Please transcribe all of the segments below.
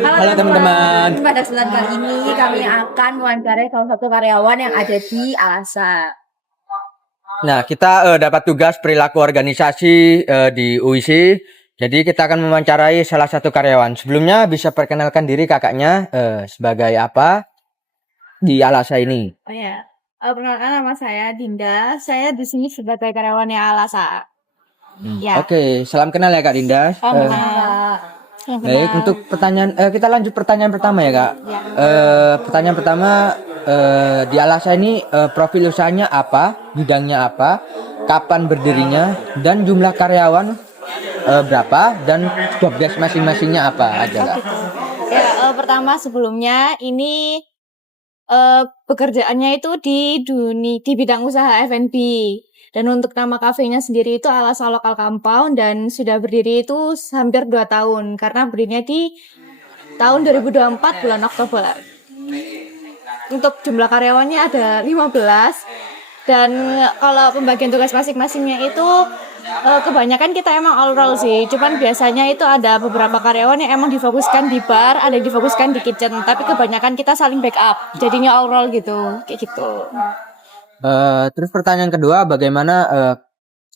Halo teman-teman. Pada kesempatan kali ini kami akan mewawancarai salah satu karyawan yang ada di Alasa. Nah, kita dapat tugas perilaku organisasi di UIC. Jadi kita akan mewawancarai salah satu karyawan. Sebelumnya bisa perkenalkan diri kakaknya sebagai apa di Alasa ini. Oh ya, perkenalkan nama saya Dinda. Saya di sini sebagai karyawannya Alasa. Ya. Oke, salam kenal ya Kak Dinda. Salam kenal. Salam Baik, kenal. untuk pertanyaan kita lanjut pertanyaan pertama ya Kak. Ya. Pertanyaan pertama di Alasa ini profil usahanya apa, bidangnya apa, kapan berdirinya, dan jumlah karyawan berapa, dan job desk masing-masingnya apa aja Kak. Gitu. Ya, pertama sebelumnya ini pekerjaannya itu di bidang usaha F&B. Dan untuk nama kafenya sendiri itu Alasa Local Compound dan sudah berdiri itu hampir 2 tahun karena berdirinya di tahun 2024 bulan Oktober. Untuk jumlah karyawannya ada 15 dan kalau pembagian tugas masing-masingnya itu kebanyakan kita emang all roll sih. Cuman biasanya itu ada beberapa karyawan yang emang difokuskan di bar, ada yang difokuskan di kitchen, tapi kebanyakan kita saling backup. Jadinya all roll gitu, kayak gitu. Terus pertanyaan kedua, bagaimana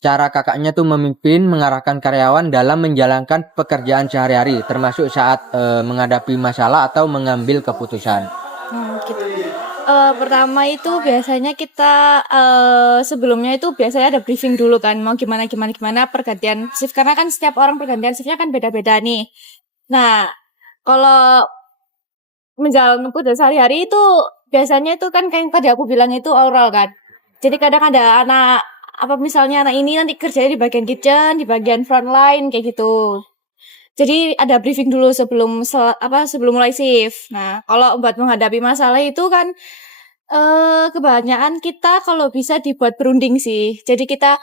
cara kakaknya tuh memimpin, mengarahkan karyawan dalam menjalankan pekerjaan sehari-hari, termasuk saat menghadapi masalah atau mengambil keputusan. Gitu. Pertama itu biasanya kita sebelumnya itu biasanya ada briefing dulu kan, mau gimana pergantian shift karena kan setiap orang pergantian shiftnya kan beda-beda nih. Nah, kalau menjalankan tugas sehari-hari itu biasanya itu kan kayak tadi aku bilang itu oral kan. Jadi kadang ada anak apa misalnya anak ini nanti kerjanya di bagian kitchen, di bagian front line kayak gitu. Jadi ada briefing dulu sebelum mulai shift. Nah, kalau buat menghadapi masalah itu kan kebanyakan kita kalau bisa dibuat berunding sih. Jadi kita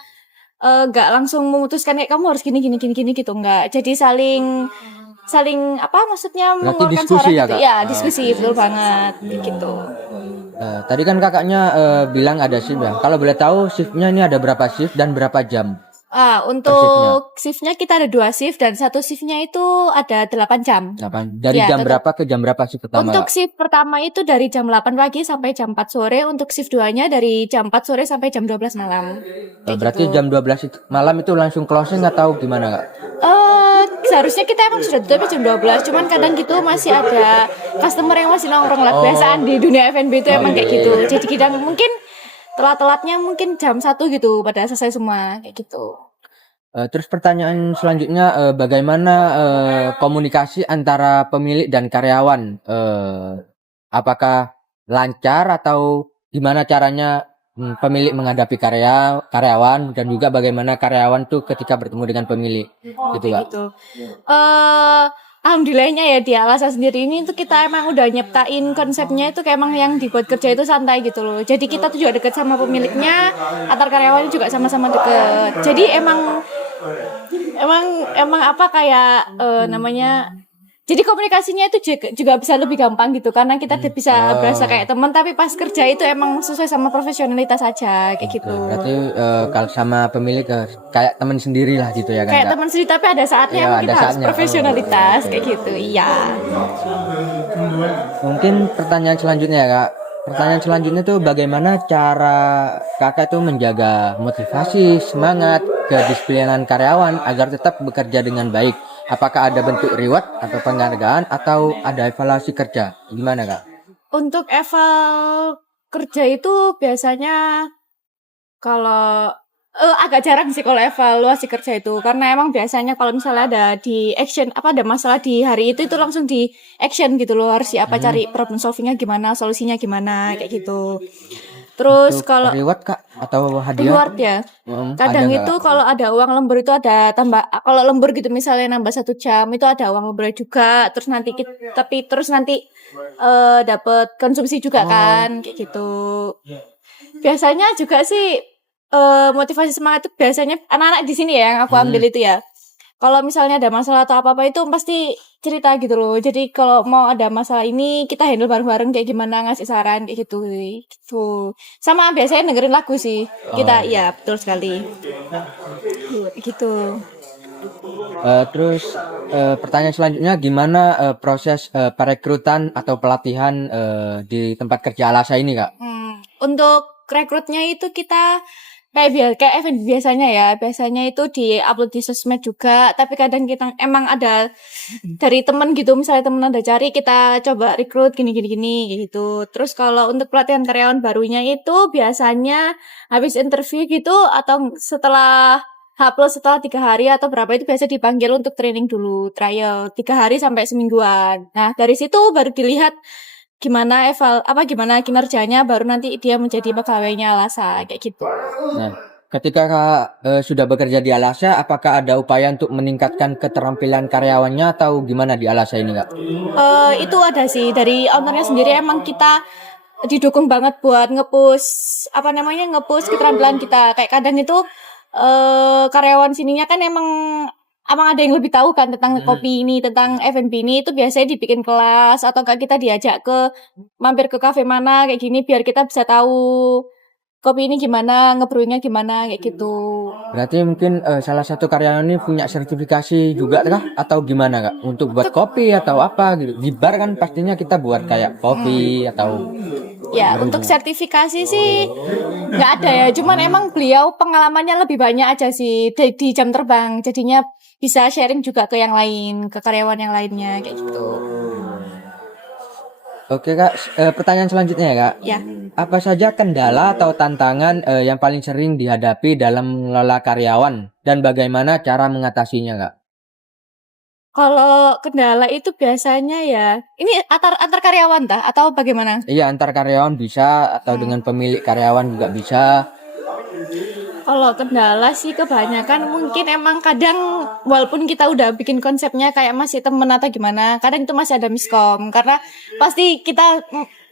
nggak langsung memutuskan kayak kamu harus gini gitu nggak. Jadi saling apa maksudnya Berarti mengeluarkan diskusi suara ya gitu. Kak? Ya, diskusi betul banget gitu. Tadi kan kakaknya bilang ada shift ya. Kalau boleh tahu shiftnya ini ada berapa shift dan berapa jam per shiftnya? Untuk shiftnya kita ada 2 shift dan satu shiftnya itu ada 8 jam. 8. Dari Ya, jam berapa ke jam berapa shift pertama untuk Kak? shift pertama itu dari jam 8 pagi sampai jam 4 sore. Untuk shift 2-nya dari jam 4 sore sampai jam 12 malam. Kayak Berarti gitu. jam 12 malam itu langsung closing atau gimana Kak? Seharusnya kita emang sudah tutup jam 12, cuman kadang gitu masih ada customer yang masih nongkrong lah. Kebiasaan di dunia F&B itu emang kayak gitu. Jadi kita mungkin telat-telatnya mungkin jam 1 gitu pada selesai semua kayak gitu. Terus pertanyaan selanjutnya, bagaimana komunikasi antara pemilik dan karyawan? Apakah lancar atau gimana caranya pemilik menghadapi karyawan, dan juga bagaimana karyawan tuh ketika bertemu dengan pemilik, gitu Kak? Gitu. Alhamdulillahnya ya di Alasa sendiri ini tuh kita emang udah nyiptain konsepnya itu kayak emang yang dibuat kerja itu santai gitu loh. Jadi kita tuh juga deket sama pemiliknya, antar karyawan juga sama-sama deket. Jadi emang emang emang apa kayak namanya. Jadi komunikasinya itu juga bisa lebih gampang gitu karena kita bisa berasa kayak teman tapi pas kerja itu emang sesuai sama profesionalitas aja kayak gitu. Berarti kalau sama pemilik kayak teman sendiri lah gitu ya kan Kayak Kak? teman sendiri tapi ada saatnya Iya, emang ada kita harus saatnya. profesionalitas kayak gitu. Iya. Mungkin pertanyaan selanjutnya ya Kak. Pertanyaan selanjutnya tuh bagaimana cara kakak tuh menjaga motivasi, semangat, kedisiplinan karyawan agar tetap bekerja dengan baik. Apakah ada bentuk reward atau penghargaan atau ada evaluasi kerja? Gimana Kak? Untuk eval kerja itu biasanya kalau agak jarang sih kalau evaluasi kerja itu karena emang biasanya kalau misalnya ada di action apa ada masalah di hari itu langsung di action gitu loh harus siapa cari problem solvingnya gimana solusinya gimana kayak gitu. Terus Untuk kalau reward Kak atau hadiah? reward ya kadang Ada nggak itu Kak? kalau ada uang lembur itu ada tambah kalau lembur gitu misalnya nambah 1 jam itu ada uang lembur juga terus nanti terus nanti dapat konsumsi juga kan kayak gitu. Biasanya juga sih motivasi semangat itu biasanya anak-anak di sini ya yang aku ambil itu ya. Kalau misalnya ada masalah atau apa-apa itu pasti cerita gitu loh. Jadi kalau mau ada masalah ini kita handle bareng-bareng kayak gimana ngasih saran kayak gitu. Gitu. Sama biasanya dengerin lagu sih. Kita iya betul sekali. Gitu. Terus pertanyaan selanjutnya gimana proses perekrutan atau pelatihan di tempat kerja Alasa ini Kak? Untuk rekrutnya itu kita kayak event biasanya ya. Biasanya itu di-upload di sosmed juga, tapi kadang kita emang ada dari temen gitu, misalnya temen ada cari, kita coba rekrut gini gitu. Terus kalau untuk pelatihan karyawan barunya itu biasanya habis interview gitu atau setelah setelah 3 hari atau berapa itu biasa dipanggil untuk training dulu, trial 3 hari sampai semingguan. Nah dari situ baru dilihat gimana kinerjanya, baru nanti dia menjadi pegawainya Alasa kayak gitu. Nah, ketika Kak sudah bekerja di Alasa, apakah ada upaya untuk meningkatkan keterampilan karyawannya atau gimana di Alasa ini Kak? Itu ada sih dari ownernya sendiri, emang kita didukung banget buat nge-push keterampilan kita. Kayak kadang itu karyawan sininya kan emang ada yang lebih tahu kan tentang kopi ini, tentang F&B ini, itu biasanya dibikin kelas atau enggak kita diajak mampir ke kafe mana kayak gini biar kita bisa tahu kopi ini gimana, ngebrewingnya gimana kayak gitu. Berarti mungkin salah satu karyawan ini punya sertifikasi juga kah atau gimana Kak? Untuk buat kopi atau apa gitu. Di bar kan pastinya kita buat kayak kopi atau Ya, untuk sertifikasi sih nggak ada ya. Cuman emang beliau pengalamannya lebih banyak aja sih di jam terbang. Jadinya bisa sharing juga ke yang lain, ke karyawan yang lainnya kayak gitu. Oke Kak, pertanyaan selanjutnya ya Kak. Ya. Apa saja kendala atau tantangan yang paling sering dihadapi dalam mengelola karyawan dan bagaimana cara mengatasinya Kak? Kalau kendala itu biasanya ya, ini antar karyawan atau bagaimana? Iya, antar karyawan bisa atau dengan pemilik karyawan juga bisa. Kalau kendala sih kebanyakan mungkin emang kadang walaupun kita udah bikin konsepnya kayak masih temen atau gimana, kadang itu masih ada miskom, karena pasti kita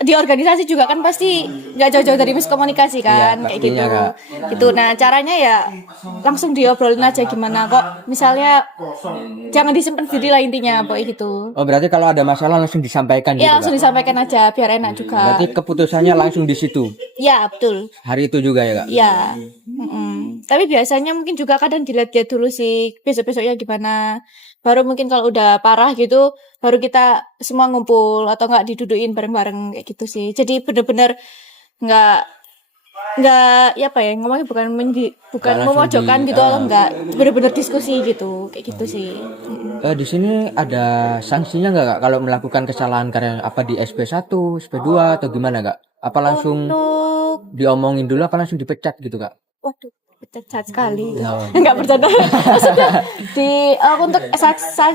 di organisasi juga kan pasti nggak jauh-jauh dari miskomunikasi kan, Iya, kayak pastinya, gitu. Kak. Gitu. Nah caranya ya langsung diobrolin aja gimana kok, misalnya jangan disimpan sendiri lah intinya, pokoknya gitu. Oh, berarti kalau ada masalah langsung disampaikan gitu Ya langsung Kak? disampaikan aja biar enak juga. Berarti keputusannya langsung di situ. Ya betul. Hari itu juga ya Kak? Iya. Tapi biasanya mungkin juga kadang dilihat-lihat dulu sih besok-besoknya gimana. Baru mungkin kalau udah parah gitu, baru kita semua ngumpul atau nggak didudukin bareng-bareng kayak gitu sih. Jadi bener-bener nggak ya apa ya ngomongnya bukan Nggak langsung memojokkan gitu atau enggak, bener-bener diskusi gitu kayak gitu sih. Di sini ada sanksinya nggak Kak kalau melakukan kesalahan karya apa di SP1, SP2 atau gimana Kak? Apa langsung Untuk diomongin dulu apa langsung dipecat gitu Kak? waduh pecat sekali itu. Oh. Enggak bercanda. Maksudnya untuk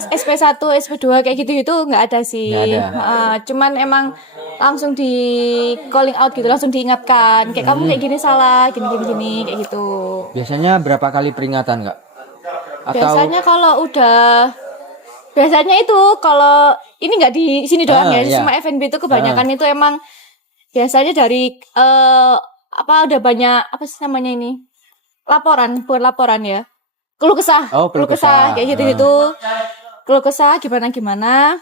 SP1, SP2 kayak gitu enggak ada sih. Nggak ada. Cuman emang langsung di calling out gitu, langsung diingatkan kayak kamu kayak gini salah, gini kayak gitu. Biasanya berapa kali peringatan Kak? Atau Biasanya itu kalau ini nggak di sini doang ya, iya. semua F&B itu kebanyakan itu emang biasanya dari udah banyak apa sih namanya ini? Buat laporan ya. Keluh kesah. Oh, keluh kesah. Kayak gitu. Keluh kesah gimana.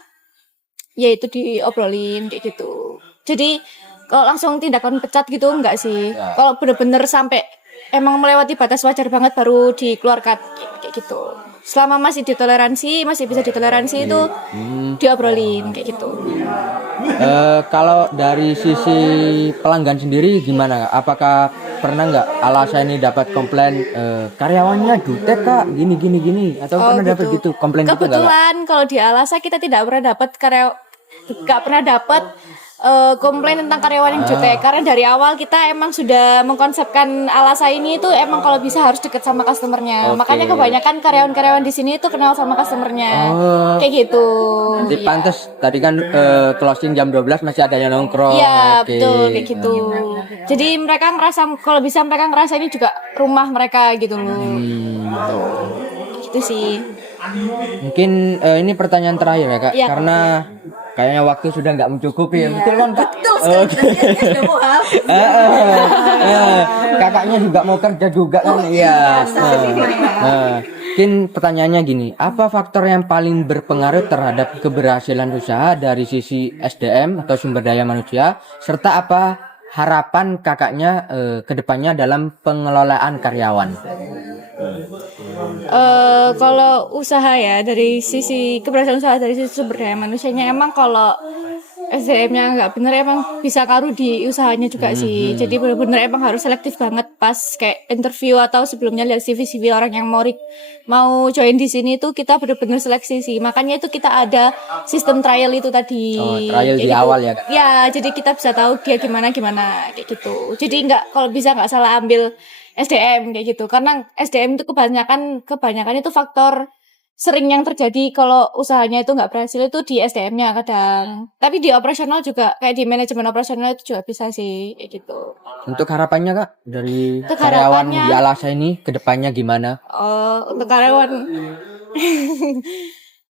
Ya itu diobrolin kayak gitu. Jadi kalau langsung tindakan pecat gitu enggak sih. Ya. Kalau bener-bener sampai emang melewati batas wajar banget baru dikeluarkan kayak gitu. Selama masih bisa ditoleransi itu diobrolin kayak gitu. Kalau dari sisi pelanggan sendiri gimana Kak? Apakah pernah nggak Alasa ini dapat komplain karyawannya jutek Kak gini atau pernah dapat gitu komplain gitu nggak Kak? Kebetulan kalau di Alasa kita tidak pernah dapat komplain tentang karyawan yang jutek, karena dari awal kita emang sudah mengkonsepkan Alasa ini itu emang kalau bisa harus deket sama customernya. Oke. Makanya kebanyakan karyawan-karyawan di sini itu kenal sama customernya. Kayak gitu. Jadi pantas tadi kan closing jam 12 masih ada yang nongkrong. Iya, Oke. betul kayak gitu. Jadi mereka kalau bisa mereka ngerasa ini juga rumah mereka gitu loh. Gitu sih. Mungkin ini pertanyaan terakhir ya Kak, Iya. karena kayaknya waktu sudah nggak mencukupi ya. Betul kan Kak? Betul sekali. Kakaknya juga mau kerja juga kan? Iya. Mungkin pertanyaannya gini, apa faktor yang paling berpengaruh terhadap keberhasilan usaha dari sisi SDM atau sumber daya manusia, serta apa harapan kakaknya ke depannya dalam pengelolaan karyawan? Kalau usaha ya dari sisi keberhasilan usaha dari sisi sumber daya manusianya emang kalau SDM-nya nggak bener emang bisa ngaruh di usahanya juga sih. Jadi bener-bener emang harus selektif banget pas kayak interview atau sebelumnya lihat CV orang yang mau join di sini tuh kita bener-bener seleksi sih. Makanya itu kita ada sistem trial itu tadi. Oh, trial Kayak di gitu. awal ya, Kak? Ya, jadi kita bisa tahu dia gimana kayak gitu. Jadi kalau bisa nggak salah ambil SDM kayak gitu. Karena SDM itu kebanyakan itu faktor sering yang terjadi kalau usahanya itu nggak berhasil itu di SDM-nya kadang. Tapi di operasional juga kayak di manajemen operasional itu juga bisa sih kayak gitu. Untuk harapannya Kak dari Untuk karyawan harapannya- di Alasa ini ke depannya gimana? Untuk karyawan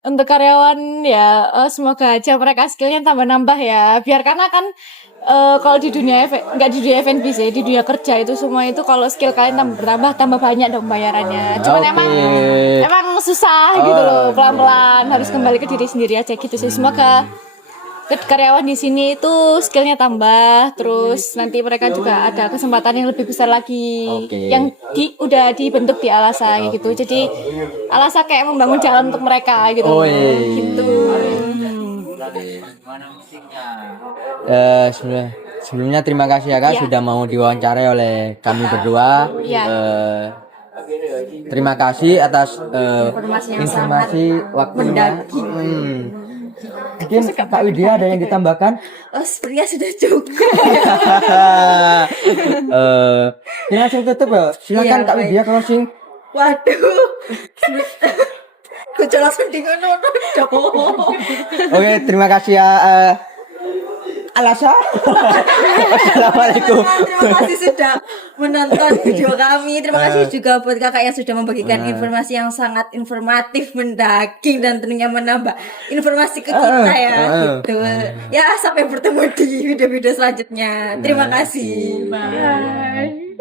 untuk karyawan ya semoga aja mereka skillnya tambah nambah ya. Biar karena kan kalau di dunia nggak di dunia F&B sih, di dunia kerja itu semua itu kalau skill kalian tambah banyak dong bayarannya. Cuman Oke. emang susah gitu loh, pelan-pelan harus kembali ke diri sendiri aja gitu sih. Semoga karyawan di sini itu skillnya tambah, terus nanti mereka juga ada kesempatan yang lebih besar lagi, Oke. yang udah dibentuk di Alasa kayak gitu. Jadi Alasa kayak membangun jalan untuk mereka gitu. Oh, loh. iya. Gitu. Sebelumnya terima kasih ya Kak Iya. sudah mau diwawancarai oleh kami berdua. Iya. Terima kasih atas Informasi yang informasi waktunya. Mungkin Kak Widya ada yang ditambahkan? Oh, sepertinya sudah cukup. Ini langsung tutup ya. Silakan Iya, Kak baik. Widya closing. Waduh. Kucu langsung di ngono dong. Oke, terima kasih ya Alasa. Assalamualaikum. Terima kasih sudah menonton video kami. Terima kasih juga buat kakak yang sudah membagikan informasi yang sangat informatif, mendaging dan tentunya menambah informasi ke kita ya gitu. Ya sampai bertemu di video-video selanjutnya. Terima kasih. Bye.